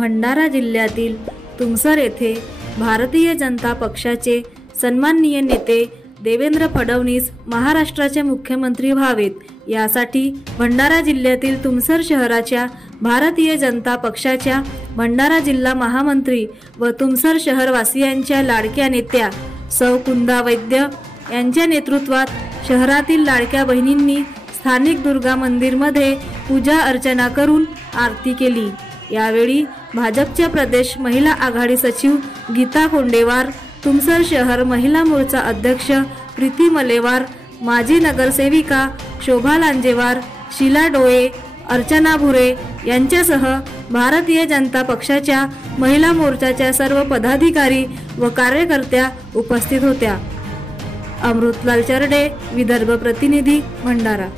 भंडारा जिल्ह्यातील तुमसर येथे भारतीय जनता पक्षाचे सन्माननीय नेते देवेंद्र फडणवीस महाराष्ट्राचे मुख्यमंत्री व्हावेत यासाठी भंडारा जिल्ह्यातील तुमसर शहराच्या भारतीय जनता पक्षाच्या भंडारा जिल्हा महामंत्री व तुमसर शहरवासियांच्या लाडक्या नेत्या सौ कुंदा वैद्य यांच्या नेतृत्वात शहरातील लाडक्या बहिणींनी स्थानिक दुर्गा मंदिरमध्ये पूजा अर्चना करून आरती केली। यावेळी भाजपच्या प्रदेश महिला आघाडी सचिव गीता कोंडेवार, तुमसर शहर महिला मोर्चा अध्यक्ष प्रीती मलेवार, माजी नगरसेविका शोभा लांजेवार, शीला डोळे, अर्चना भुरे यांच्यासह भारतीय जनता पक्षाच्या महिला मोर्चाच्या सर्व पदाधिकारी व कार्यकर्त्या उपस्थित होत्या। अमृतलाल चरडे, विदर्भ प्रतिनिधी, भंडारा।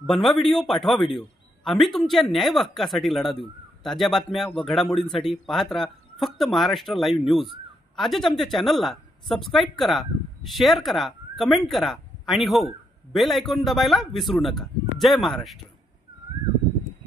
बनवा व्हिडिओ, पाठवा व्हिडिओ, आम्ही तुमच्या न्याय हक्कासाठी लढा देऊ। ताज्या बातम्या व घडामोडींसाठी पाहत राहा फक्त महाराष्ट्र लाईव्ह न्यूज। आजच आमच्या चॅनलला सबस्क्राईब करा, शेअर करा, कमेंट करा आणि हो, बेल आयकॉन दाबायला विसरू नका। जय महाराष्ट्र।